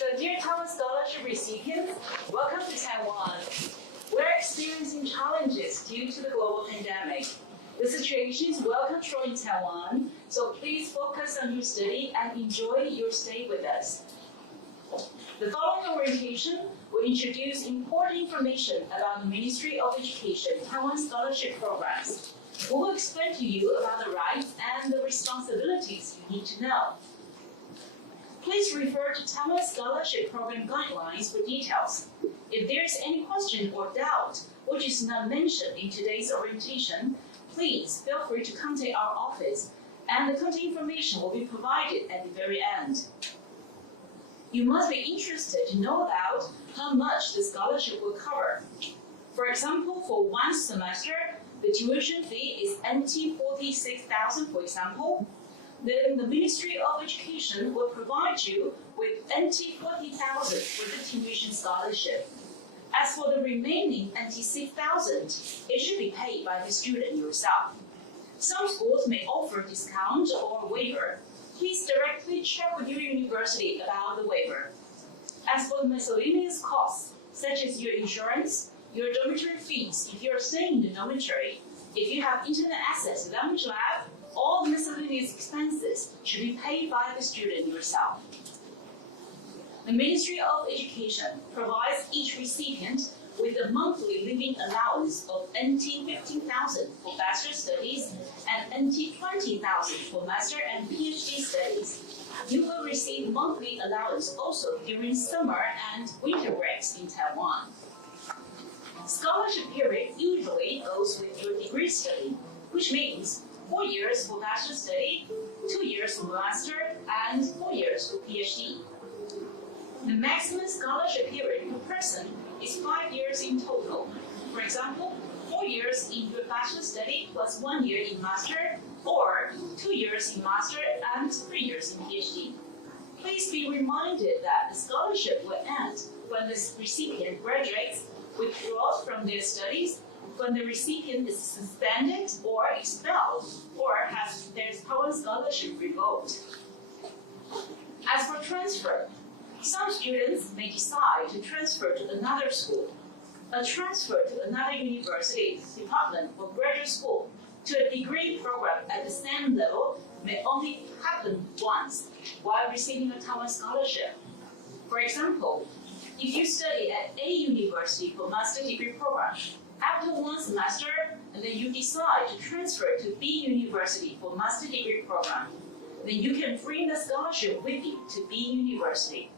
So dear Taiwan Scholarship recipients, welcome to Taiwan. We're experiencing challenges due to the global pandemic. The situation is well controlled in Taiwan, so please focus on your study and enjoy your stay with us. The following orientation will introduce important information about the Ministry of Education Taiwan Scholarship Programs. We will explain to you about the rights and the responsibilities you need to know. Please refer to Taiwan Scholarship Program Guidelines for details. If there is any question or doubt which is not mentioned in today's orientation, please feel free to contact our office, and the contact information will be provided at the very end. You must be interested to know about how much the scholarship will cover. For example, for one semester, the tuition fee is NT 46,000, for example. Then the Ministry of Education will provide you with NT 40,000 for the tuition scholarship. As for the remaining NT 6,000, it should be paid by the student yourself. Some schools may offer discount or waiver. Please directly check with your university about the waiver. As for the miscellaneous costs, such as your insurance, your dormitory fees if you are staying in the dormitory, if you have internet access to language lab, all the miscellaneous expenses should be paid by the student yourself. The Ministry of Education provides each recipient with a monthly living allowance of NT 15,000 for bachelor studies and NT 20,000 for master and PhD studies. You will receive monthly allowance also during summer and winter breaks in Taiwan. Scholarship period usually goes with your degree study, which means 4 years for bachelor study, 2 years for master, and 4 years for PhD. The maximum scholarship period per person is 5 years in total. For example, 4 years in your bachelor study plus 1 year in master, or 2 years in master and 3 years in PhD. Please be reminded that the scholarship will end when the recipient graduates, withdraws from their studies, when the recipient is suspended or expelled, or has their Taiwan scholarship revoked. As for transfer, some students may decide to transfer to another school. A transfer to another university, department, or graduate school to a degree program at the same level may only happen once while receiving a Taiwan scholarship. For example, if you study at A university for master degree program, after one semester, and then you decide to transfer to B university for master degree program, then you can bring the scholarship with you to B university.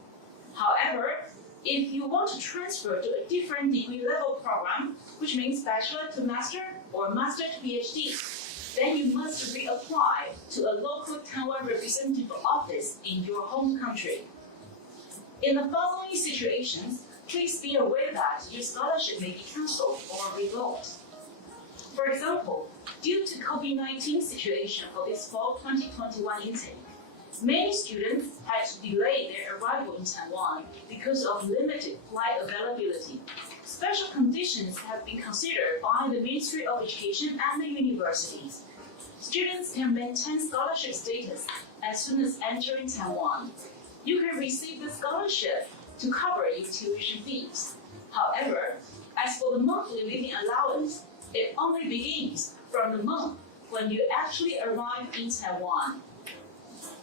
However, if you want to transfer to a different degree level program, which means bachelor to master or master to PhD, then you must reapply to a local Taiwan representative office in your home country. In the following situations, please be aware that your scholarship may be cancelled or revoked. For example, due to COVID-19 situation for this fall 2021 intake, many students had to delay their arrival in Taiwan because of limited flight availability. Special conditions have been considered by the Ministry of Education and the universities. Students can maintain scholarship status as soon as entering Taiwan. You can receive the scholarship to cover your tuition fees. However, as for the monthly living allowance, it only begins from the month when you actually arrive in Taiwan.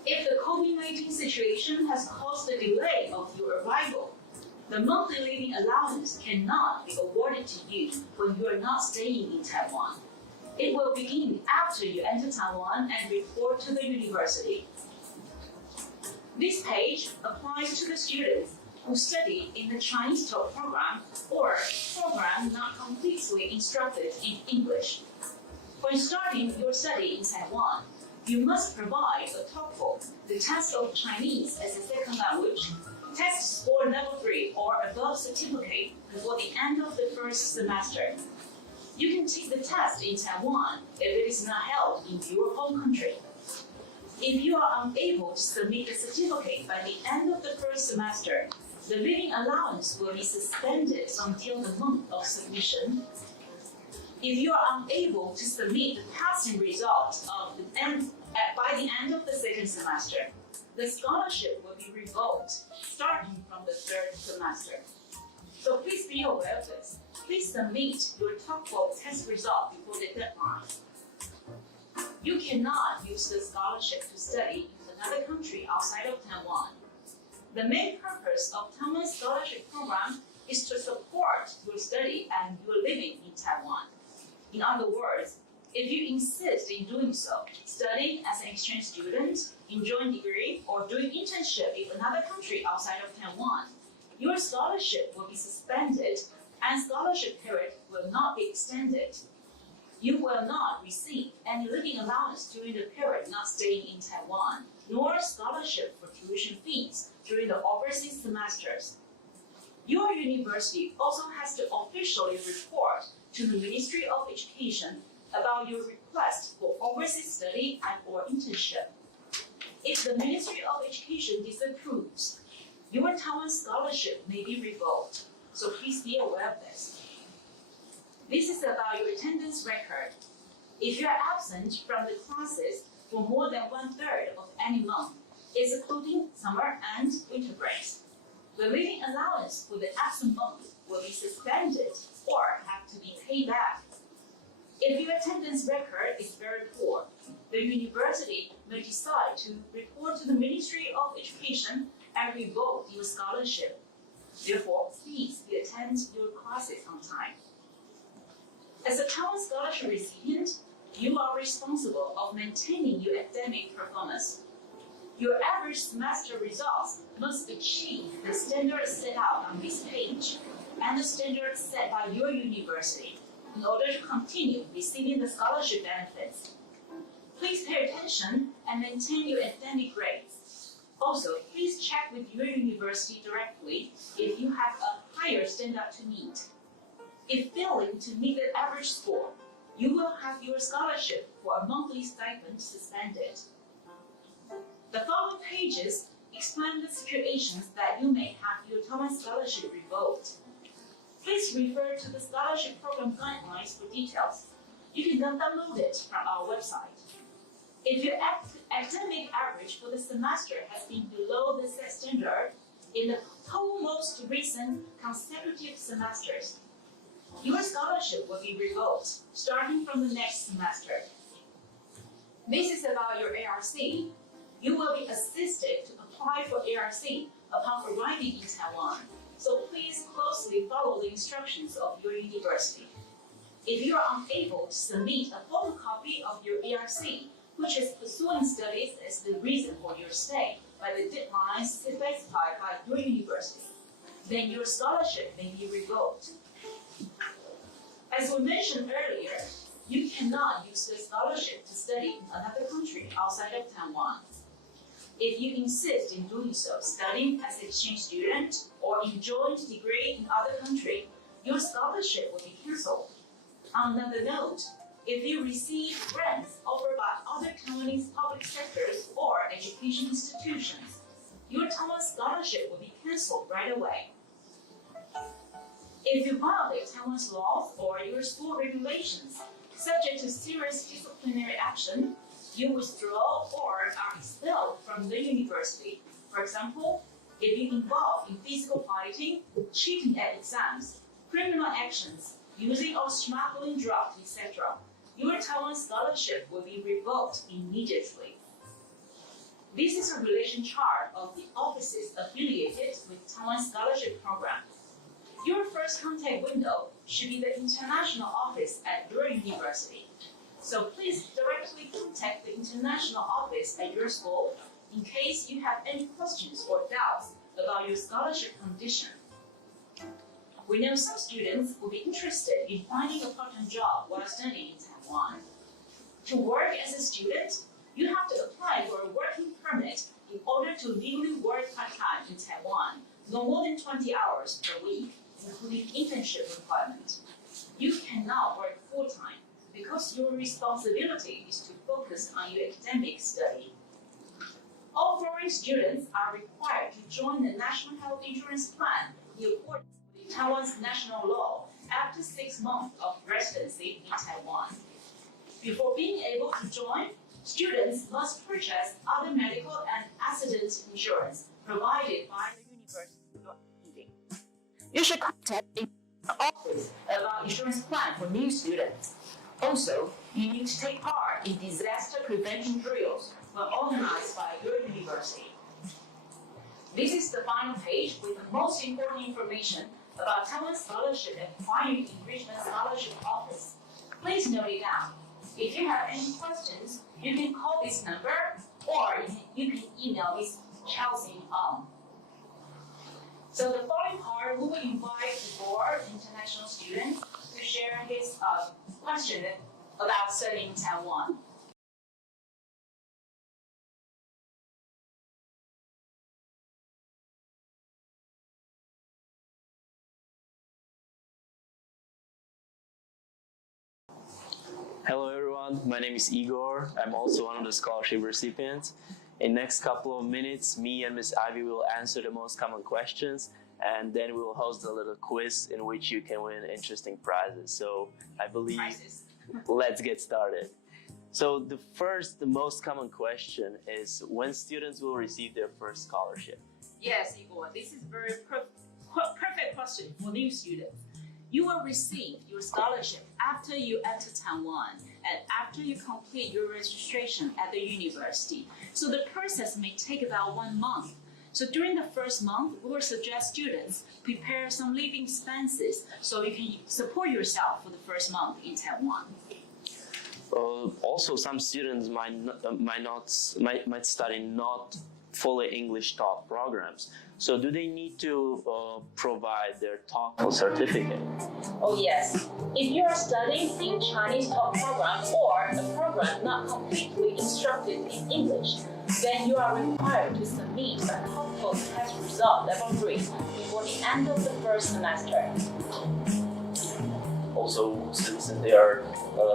If the COVID-19 situation has caused the delay of your arrival, the monthly living allowance cannot be awarded to you when you are not staying in Taiwan. It will begin after you enter Taiwan and report to the university. This page applies to the students who study in the Chinese talk program or program not completely instructed in English. When starting your study in Taiwan, you must provide a TOEFL, the test of Chinese as a second language, test score level 3 or above certificate before the end of the first semester. You can take the test in Taiwan if it is not held in your home country. If you are unable to submit the certificate by the end of the first semester, the living allowance will be suspended until the month of submission. If you are unable to submit the passing results by the end of the second semester, the scholarship will be revoked starting from the third semester. So please be aware of this. Please submit your TOEFL test result before the deadline. You cannot use the scholarship to study in another country outside of Taiwan. The main purpose of Taiwan Scholarship Program is to support your study and your living in Taiwan. In other words, if you insist in doing so, studying as an exchange student, enjoying degree, or doing internship in another country outside of Taiwan, your scholarship will be suspended and scholarship period will not be extended. You will not receive any living allowance during the period not staying in Taiwan, nor scholarship for tuition fees during the overseas semesters. Your university also has to officially report to the Ministry of Education about your request for overseas study and or internship. If the Ministry of Education disapproves, your Taiwan scholarship may be revoked, so please be aware of this. This is about your attendance record. If you are absent from the classes for more than 1/3 of any month, excluding summer and winter breaks, the living allowance for the absent month will be suspended or have to be paid back. If your attendance record is very poor, the university may decide to report to the Ministry of Education and revoke your scholarship. Therefore, please attend your classes on time. As a Taiwan scholarship recipient, you are responsible of maintaining your academic performance. Your average semester results must achieve the standards set out on this page and the standards set by your university in order to continue receiving the scholarship benefits. Please pay attention and maintain your academic grades. Also, please check with your university directly if you have a higher standard to meet. If failing to meet the average score, you will have your scholarship for a monthly stipend suspended. The following pages explain the situations that you may have your Taiwan scholarship revoked. Please refer to the scholarship program guidelines for details. You can then download it from our website. If your academic average for the semester has been below the set standard in the two most recent consecutive semesters, your scholarship will be revoked starting from the next semester. This is about your ARC. You will be assisted to apply for ARC upon arriving in Taiwan, so please closely follow the instructions of your university. If you are unable to submit a photocopy of your ARC, which is pursuing studies as the reason for your stay by the deadlines specified by your university, then your scholarship may be revoked. As we mentioned earlier, you cannot use the scholarship to study in another country outside of Taiwan. If you insist in doing so, studying as an exchange student or enjoying a degree in other country, your scholarship will be cancelled. On another note, if you receive grants offered by other Taiwanese public sectors or education institutions, your Taiwan scholarship will be cancelled right away. If you violate Taiwan's laws or your school regulations, subject to serious disciplinary action, you withdraw or are expelled from the university. For example, if you involve in physical fighting, cheating at exams, criminal actions, using or smuggling drugs, etc., your Taiwan scholarship will be revoked immediately. This is a relation chart of the offices affiliated with Taiwan Scholarship Program. Your first contact window should be the international office at your university. So please directly contact the international office at your school in case you have any questions or doubts about your scholarship condition. We know some students will be interested in finding a part-time job while studying in Taiwan. To work as a student, you have to apply for a working permit in order to legally work part-time in Taiwan, no more than 20 hours per week, including internship requirements. You cannot work full-time because your responsibility is to focus on your academic study. All foreign students are required to join the National Health Insurance Plan in accordance with Taiwan's national law after 6 months of residency in Taiwan. Before being able to join, students must purchase other medical and accident insurance provided by the university you are attending. You should contact the office about insurance plan for new students. Also, you need to take part in disaster prevention drills when organized by your university. This is the final page with the most important information about Taiwan Scholarship and Hua-Yu Enrichment Scholarship Office. Please note it down. If you have any questions, you can call this number or you can email Ms. Chelsea. So the following part, we will invite the board international students to share his question about studying in Taiwan. Hello everyone, my name is Igor. I'm also one of the scholarship recipients. In the next couple of minutes, me and Ms. Ivy will answer the most common questions, and then we will host a little quiz in which you can win interesting prizes. So I believe, let's get started. So the most common question is when students will receive their first scholarship. Yes, Igor, this is very perfect question for new students. You will receive your scholarship after you enter Taiwan and after you complete your registration at the university. So the process may take about 1 month. So during the first month, we will suggest students prepare some living expenses so you can support yourself for the first month in Taiwan. Also, some students might study not fully English taught programs. So do they need to provide their TOEFL certificate? Oh yes. If you are studying in Chinese taught program or a program not completely instructed in English, then you are required to submit a TOEFL test result level 3 before the end of the first semester. Also, since they are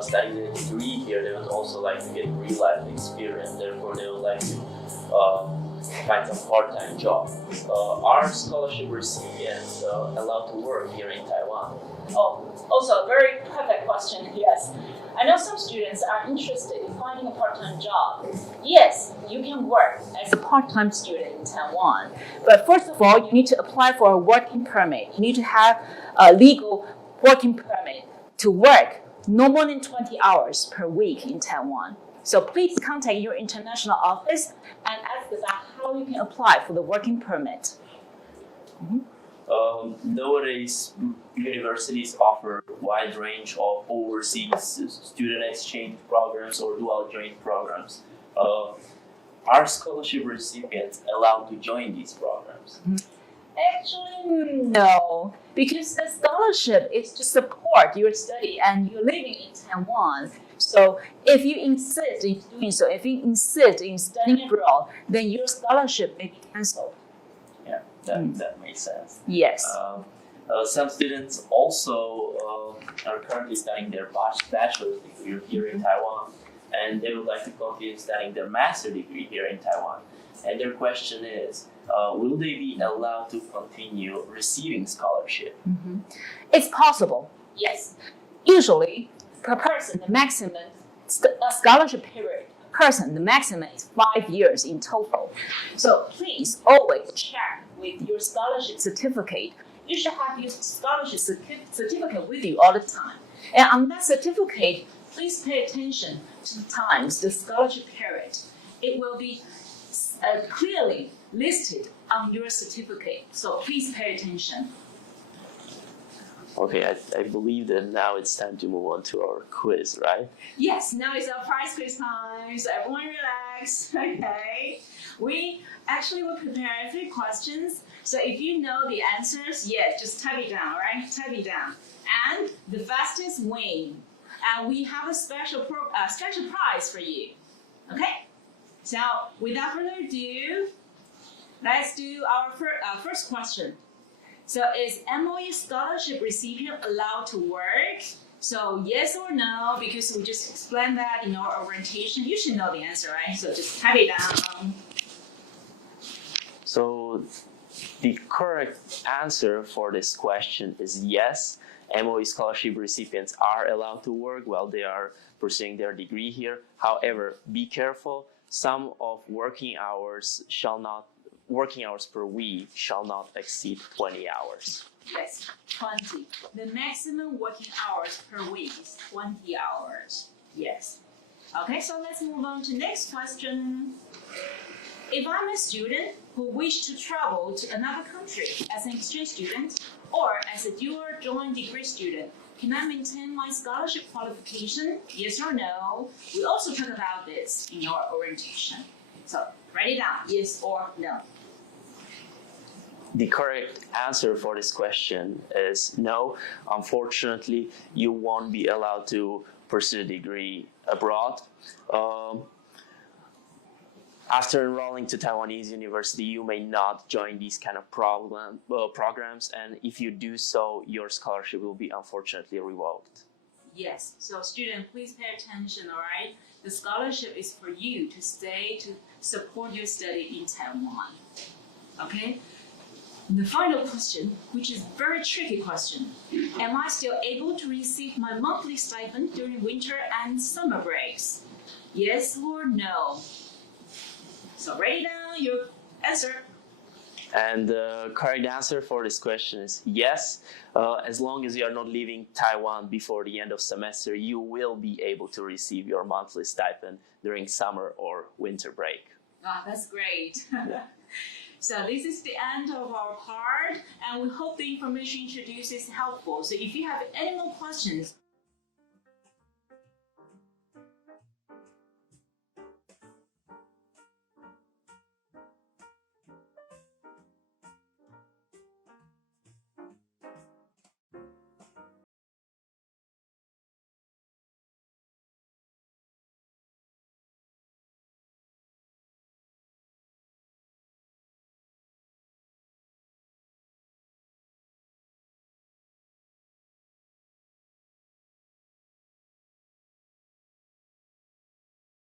studying a degree here, they would also like to get real life experience. Therefore, they would like to find some part-time job. Are scholarship recipients allowed to work here in Taiwan? Oh, also a very perfect question, yes. I know some students are interested in finding a part-time job. Yes, you can work as a part-time student in Taiwan. But first of all, you need to apply for a working permit. You need to have a legal working permit to work no more than 20 hours per week in Taiwan. So please contact your international office and ask about how you can apply for the working permit. Nowadays, universities offer a wide range of overseas student exchange programs or dual joint programs. Are scholarship recipients allowed to join these programs? Actually, no, because the scholarship is to support your study and you're living in Taiwan. So if you insist in doing so, if you insist in studying abroad, then your scholarship may be cancelled. Yeah, that makes sense. Yes. Some students also are currently studying their bachelor's degree here in Taiwan, and they would like to continue studying their master's degree here in Taiwan. And their question is, will they be allowed to continue receiving scholarship? It's possible, yes. Usually, per person, the maximum scholarship period per person, the maximum is 5 years in total. So please always check with your scholarship certificate. You should have your scholarship certificate with you all the time. And on that certificate, please pay attention to the times, the scholarship period. It will be clearly listed on your certificate. So please pay attention. Okay, I believe that now it's time to move on to our quiz, right? Yes, now it's our prize quiz time, so everyone relax, okay? We actually will prepare 3 questions, so if you know the answers, yes, just type it down, right? Type it down. And the fastest win. And we have a special prize for you, okay? So without further ado, let's do our first question. So is MOE scholarship recipient allowed to work? So yes or no, because we just explained that in our orientation. You should know the answer, right? So just type it down. So the correct answer for this question is yes. MOE scholarship recipients are allowed to work while they are pursuing their degree here. However, be careful. Some of working hours per week shall not exceed 20 hours. Yes, 20. The maximum working hours per week is 20 hours. Yes. Okay, so let's move on to next question. If I'm a student who wish to travel to another country as an exchange student or as a dual joint degree student, can I maintain my scholarship qualification? Yes or no? We also talk about this in our orientation. So write it down, yes or no. The correct answer for this question is no. Unfortunately, you won't be allowed to pursue a degree abroad. After enrolling to Taiwanese university, you may not join these kind of programs, and if you do so, your scholarship will be unfortunately revoked. Yes, so student, please pay attention, all right? The scholarship is for you to stay to support your study in Taiwan, okay? The final question, which is a very tricky question. Am I still able to receive my monthly stipend during winter and summer breaks? Yes or no? So write down your answer. And the correct answer for this question is yes. As long as you are not leaving Taiwan before the end of semester, you will be able to receive your monthly stipend during summer or winter break. Ah, that's great. So this is the end of our part, and we hope the information introduced is helpful. So if you have any more questions,